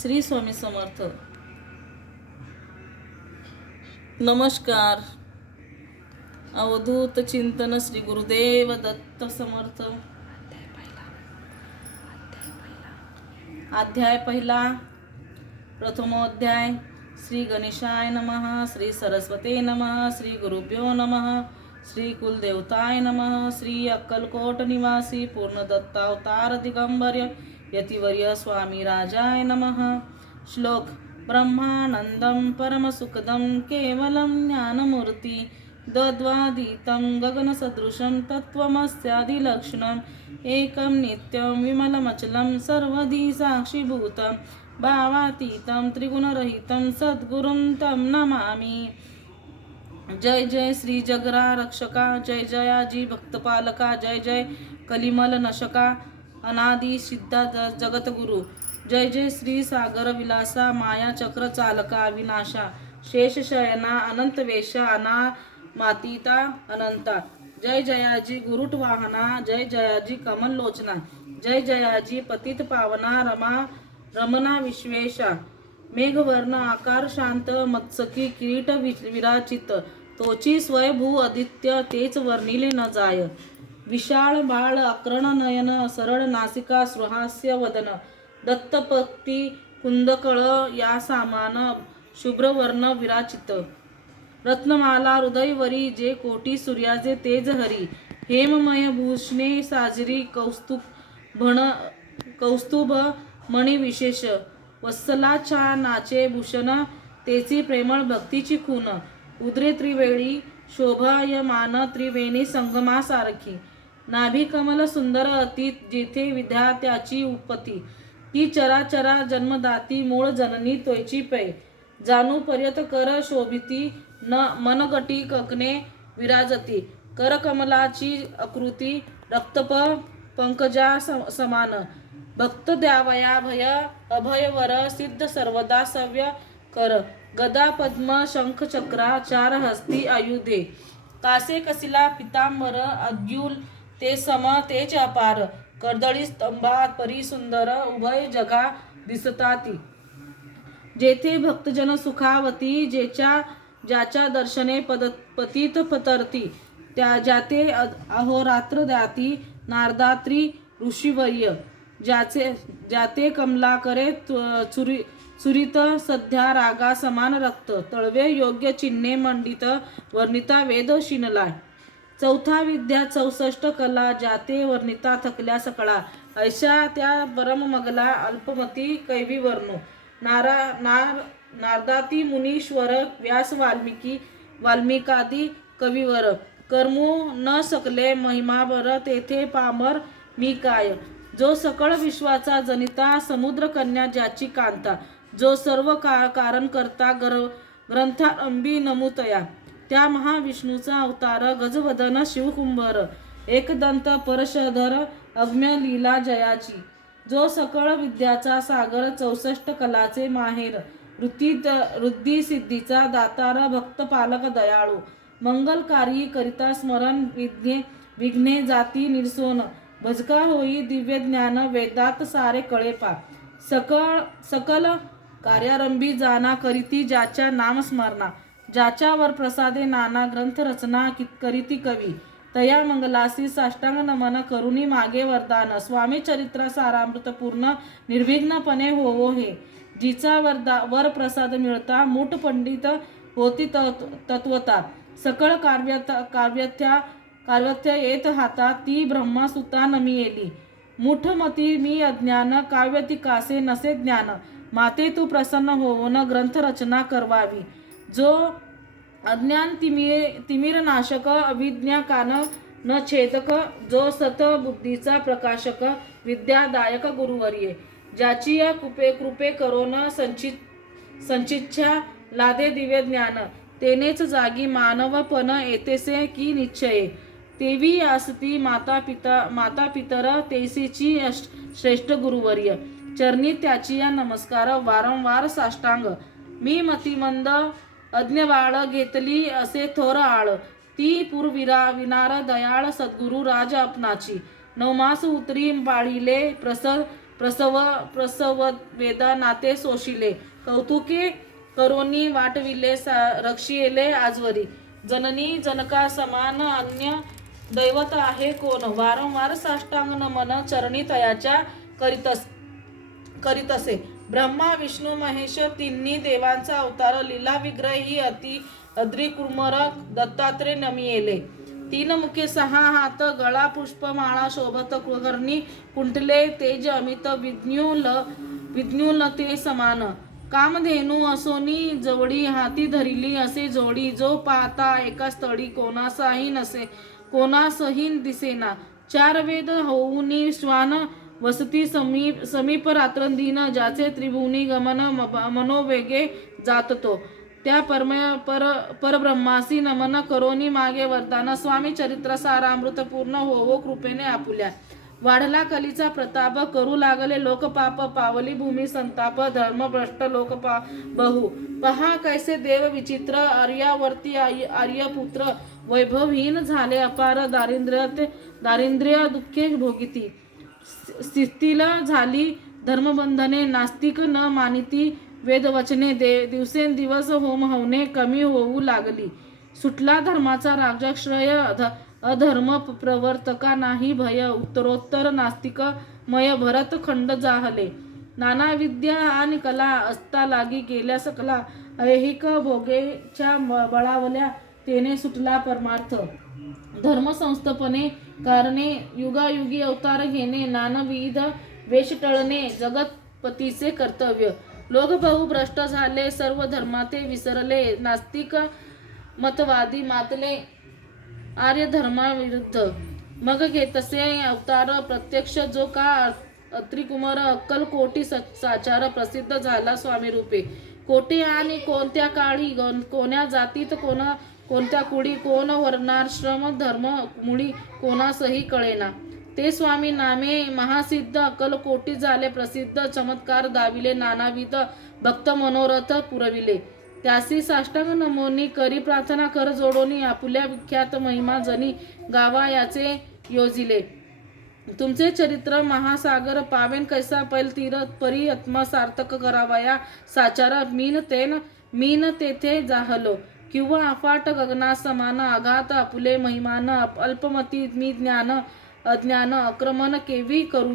श्री स्वामी समर्थ. नमस्कार. अवधूत चिंतन श्री गुरुदेव दत्त समर्थ. अध्याय पहिला. प्रथमोध्याय. श्री गणेशाय नमः. श्री सरस्वते नमः. श्री गुरुभ्यो नमः. श्री कुलदेवताय नमः. श्री अक्कलकोट निवासी पूर्ण दत्तावतार दिगंबर यतिवर्य स्वामी राजाय नमः. श्लोक. ब्रह्मानंदं परमसुखदं केवलं ज्ञानमूर्ति दद्वादितं गगनसदृशं तत्त्वमस्यादिलक्षणम् एकं नित्यं विमलमचलं सर्वधी साक्षीभूतं भावातीतं त्रिगुणरहितं सद्गुरुं तं नमामि. जय जय श्री जगरा रक्षका. जय जयाजी भक्तपालका. जय जय कलिमल नशका. अनादि सिद्धा जगतगुरु. जय जय श्री सागर विलासा. माया चक्र चालका विनाशा. शेष शयना अनंत वेशा अनामातीता अनंता. जय जयाजी गुरुट वाहना. जय जयाजी कमल लोचना. जय जयाजी पतित पावना रमना विश्वेशा. मेघवर्ण आकार शांत मत्सकी किरीट विराचित तोची स्वयंभू आदित्य तेच वर्णिले न जाय. विशाळ बाळ अकर्ण नयन सरळ नासिका सुहास्य वदन दत्तपक्ती कुंदकळ या सामान शुभ्रवर्ण विराचित. रत्नमाला हृदयवरी जे कोटी सूर्याचे तेज हरी. हेममय भूषणे साजरी कौस्तुभ मणी विशेष. वत्सलाच्या नाचे भूषण तेची प्रेमळ भक्तीची खून. उद्रे त्रिवेळी शोभायमान त्रिवेणी संगमासारखी. नाभी कमल सुंदर अतीत जेथे विद्यात्याची उत्पत्ती. ती चराचरा जन्मदाती मूळ जननी तोयची पै. जाणू पर्यत कर शोभिती न मनगटी ककने विराजती. कर कमलाची आकृती रक्तप पंकजा समान. भक्त द्यावया भय अभयवर सिद्ध सर्वदा सव्य कर. गदा पद्म शंख चक्रा चार हस्ती आयुधे. कासे कसिला पितांबर अद्युल ते सम तेज अपार. कर्दळी स्तंभा परी सुंदर उभय जगा दिसताती. जेथे भक्तजन सुखावती ज्याच्या दर्शने पतित पतरती. ज्याते अहोरात्र द्याती नारदात्री ऋषीवर्य. ज्याते कमला करे चुरित सध्या रागा समान रक्त. तळवे योग्य चिन्हे मंडित वर्णिता वेद शिनलाय. चौथा विद्या 64 कला ज्याते वर्णिता थकल्या सकळा. ऐशा त्या परम मगला अल्पमती कैवी वर्णू. नारदाती मुनीश्वर व्यास वाल्मिकादी कविवर. कर्मू न सकले महिमावर तेथे पामर मी काय. जो सकळ विश्वाचा जनिता समुद्र कन्या ज्याची कांता. जो सर्व कारण करता ग्रंथारंभी नमुतया. त्या महाविष्णूचा अवतार गजवदन शिवकुंभर. एकदंत परशधर अग्म्य लीला जयाची. जो सकळ विद्याचा सागर 64 कलाचे माहेर. वृद्धी सिद्धीचा दातार भक्तपालक दयाळू. मंगलकारी करिता स्मरण विघ्ने जाती निरसोन. भजका होई दिव्य ज्ञान वेदात सारे कळे पा. सकल कार्यारंभी जाना करीती ज्याच्या नामस्मरणा. ज्याच्यावर प्रसादे नाना ग्रंथ रचना करीती कवी. तया मंगलासी साष्टांग नमन करुणी मागे वरदान. स्वामी चरित्रा सारामृत पूर्ण निर्विघ्नपणे होवो हे. जिचा वर प्रसाद मिळता मूठ पंडित होती तत्वता. सकळ काव्यथ्य येत हाता ती ब्रह्मसुता नमी येली. मूठमती मी अज्ञान काव्यती कासे नसे ज्ञान. माते तू प्रसन्न होऊन ग्रंथरचना करवावी. जो अज्ञान तिमिर नाशक अविज्ञा कान न छेदक. जो सत बुद्धीचा प्रकाशक विद्यादायक गुरुवर्ये. ज्याची या कृपे करोन संचिच्छा लादे दिव्य ज्ञान. तेनेच जागी मानवपण येतेसे की निश्चये. तेवी आसती माता पितर तेसीची श्रेष्ठ गुरुवर्य. चरणी त्याची या नमस्कार वारंवार साष्टांग. मी मतिमंद अज्ञबाळ घेतली असे थोर आळ. ती विनार दयाळ सद्गुरु राज आपणाची. नवमास उतरी पाळिले प्रसव वेदा नाते सोशिले कौतुके करोनी वाटविले रक्षिले आजवरी जननी जनका समान अन्य दैवत आहे कोण वारंवार साष्टांग नमन चरणी तयाच्या करीतसे ब्रह्मा विष्णू महेश तिन्ही देवांचा अवतार लीला विग्रह ही अद्रिकुर्मर दत्तात्रय नमियेले तीन मुखे सहा हात गळा पुष्पमाळा शोभत कुळकर्णी कुंटले तेज अमित विज्ञुल ते समान कामधेनू असोनी जवळी हाती धरिली असे जोडी जो पाहता एका स्थळी कोणासही दिसेना चार वेद होऊनी श्वान वसती समीप रात्रंदिन ज्याचे त्रिभुवनी गमन मनोवेगे जाततो त्या परब्रह्मासी नमन करोनी मागे वरदान स्वामी चरित्र सारामृत पूर्ण हो कृपेने आपुल्या वाढला कलीचा प्रताप करू लागले लोकपाप पावली भूमी संताप धर्मभ्रष्ट बहु पहा कैसे देव विचित्र आर्यावर्ती आर्यपुत्र वैभवहीन झाले अपार दारिद्र्य दुःखे भोगिती स्थितीला झाली धर्मबंधने नास्तिक न मानिती वेदवचने दिवसेंदिवस होम होणे कमी होऊ लागली सुटला धर्माचा राजश्रय अधर्म प्रवर्तका नाही भय उत्तरोत्तर नास्तिकमय भरत खंड जाहले नाना विद्या आणि कला असता लागी गेल्या सकला ऐहिक भोगेच्या बळावल्या तेने सुटला परमार्थ धर्म संस्थपने कारणे युगायुगी अवतार घेणे नानविध वेश टळणे जगतपतीचे कर्तव्य लोक बहु भ्रष्ट झाले सर्व धर्माते विसरले नास्तिक मतवादी मातले आर्य धर्माविरुद्ध मग तसे अवतार प्रत्यक्ष जो का अत्रिकुमार अक्कल कोटी साचार प्रसिद्ध झाला स्वामी रूपे कोटे आणि कोणत्या काळी कोण्या जातीत कोणत्या कुळी कोण वर्णाश्रम धर्म मुळी कोणासही कळेना ते स्वामी नामे महासिद्ध अक्कल कोटी झाले प्रसिद्ध चमत्कार दाविले नानाविध भक्त मनोरथ पुरविले त्यासी साष्टांग नमोनी करी प्रार्थना कर जोडोनी आपुल्या विख्यात महिमा जनी गावा याचे योजिले तुमचे चरित्र महासागर पावेन कैसा पैल तीर परी आत्मा सार्थक करावया साचार मीन तेथे जाहलो किंवा अफाट गगना समान आघात आपुले महिमान अल्पमती मी ज्ञान अज्ञान आक्रमण केवी करू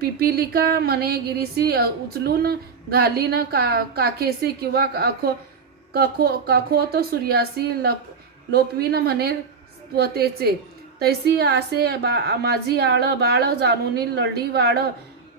पिपिलिका म्हणे गिरीसी उचलून घालीन काखेसी किंवा काखोत सूर्यासी लोपवीन म्हणे स्वतेचे तैसी आसे माझी आळ बाळ जाणून लढी वाळ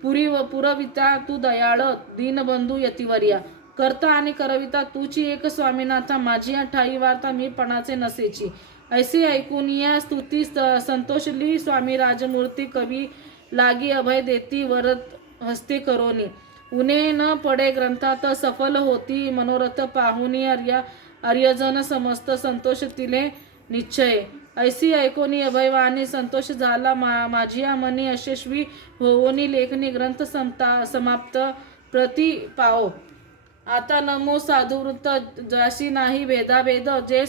पुरविता तू दयाळ दीनबंधू यतिवर्या करता आणि करविता तूची एक स्वामीनाथा माझी ठाई वार्ता मी पणाचे नसेची ऐसे ऐकून या स्तुती संतोषली स्वामी राजमूर्ती कवी लागी अभय देती वरद हस्ते करोनी उणे न पडे ग्रंथात सफल होती मनोरथ पाहुनी आर्यजन समस्त संतोष तिले निश्चय ऐसी ऐकोनी अभयवाणी संतोष झाला माझिया मनी यशस्वी होवोनी लेखनी ग्रंथ समाप्त प्रति पाओ आता नमो साधुवृत्त ज्याशी नाही भेदाभेद जे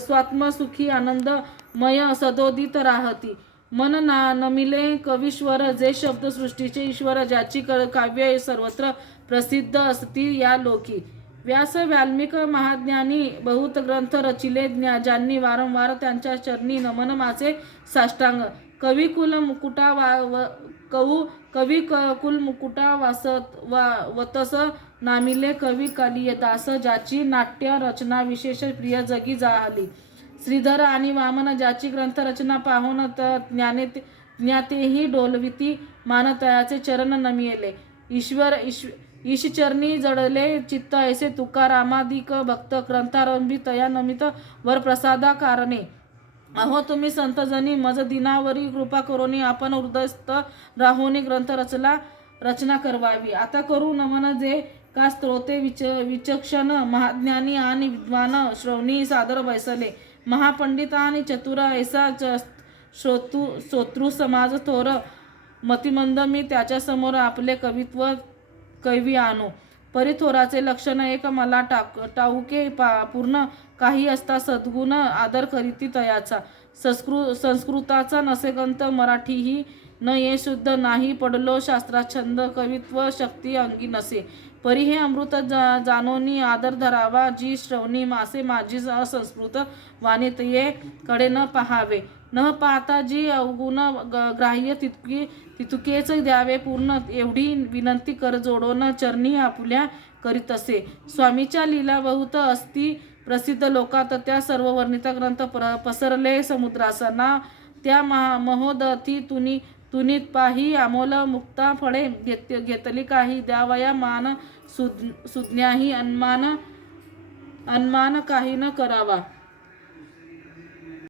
स्वात्मसुखी आनंदमय सदोदित राहती मन नमिले कवीश्वर जे शब्द सृष्टीचे ईश्वर ज्याची काव्य सर्वत्र प्रसिद्ध असती या लोकी व्यास वाल्मिक महाज्ञानी बहुत ग्रंथ रचिले ज्यांनी वारंवार त्यांच्या चरणी नमन माझे साष्टांग कवी कुल मुकुटा वतस नामिले कवी कालिदास ज्याची नाट्य रचना विशेष प्रिय जगी जाहली श्रीधर आणि वामन ज्याची ग्रंथ रचना पाहून ज्ञातेही डोलविती मानतयाचे चरण नमिले ईशचरणी जडले चित्त ऐसे तुकारामादिक भक्त ग्रंथारंभी तया नमित वर प्रसादा कारणे अहो तुम्ही संतजनी मज दिनावरी कृपा करोनी आपण हृदयस्थ राहोनी ग्रंथ रचना करवावी आता करू नमन जे का स्त्रोते विचक्षण महाज्ञानी आणि विद्वान श्रवणी सादर बैसले महापंडित आणि चतुर ऐसा श्रोतृ समाज थोर मतिमंद मी त्याच्या समोर आपले कवित्व कैवी आणू परिथोराचे लक्षण एक मला टाऊके पूर्ण काही असता सद्गुण आदर करीती तयाचा संस्कृताचा नसेगंत मराठीही न ये शुद्ध नाही पडलो शास्त्राच्छंद कवित्व शक्ती अंगी नसे. परी हे अमृत जानोनी आदर धरावा जी श्रवणी मासे माझी असंस्कृत वाणितये कडे न पहावे. न पाहता जी अवगुण ग्राह्य तितकेच द्यावे पूर्ण एवढी विनंती कर जोडोन चरणी आपुल्या करीत असे. स्वामीच्या लीला बहुत असती प्रसिद्ध लोकात त्या सर्व वर्णित ग्रंथ पसरले समुद्रासना. त्या महोदधी तुनी पाही अमोल मुक्ता फळे घेतली काही द्यावया मान सुज्ञाही अनमान काही न करावा.